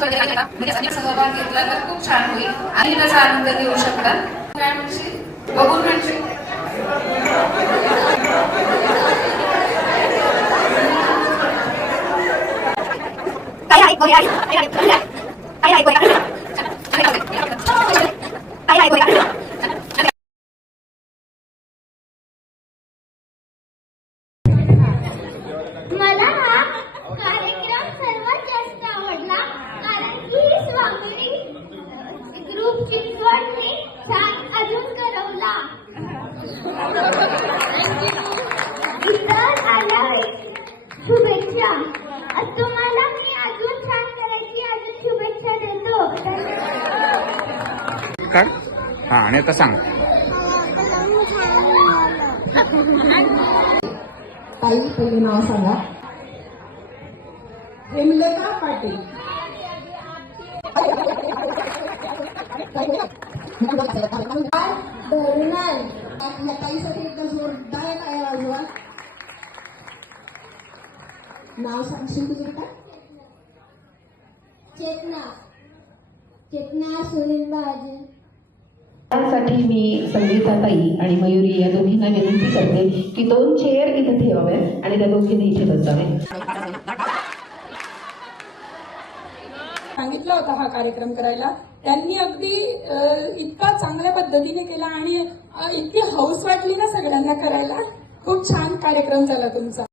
सहभाग घेतला तर खूप छान होईल आणि त्याचा आनंद घेऊ शकतात. काय म्हणशील बघून म्हणशील मला हा कार्यक्रम सर्वात जास्त आवडला कारण की स्वामी ग्रुप चिंचवडने छान अजून करवला. इतर आलाय शुभेच्छा. तुम्हाला मी अजून छान करायची अजून शुभेच्छा देतो. काय हा आणि आता सांग. ताई पहिले नाव सांगा. हेमलता पाटील. ताईसाठी एकदा जोरदार काय वाजवा. नाव सांगशील तुझं काय? चेतना चेतना सुनील बाजी. त्यासाठी मी संगीताताई आणि मयुरी या दोघींना विनंती करते की 2 चेअर इथे ठेवावे आणि त्या दोघींनी इथे बसावे. सांगितला होता हा कार्यक्रम करायला. त्यांनी अगदी इतका चांगल्या पद्धतीने केला आणि इतकी हौस वाटली ना सगळ्यांना करायला. खूप छान कार्यक्रम झाला तुमचा.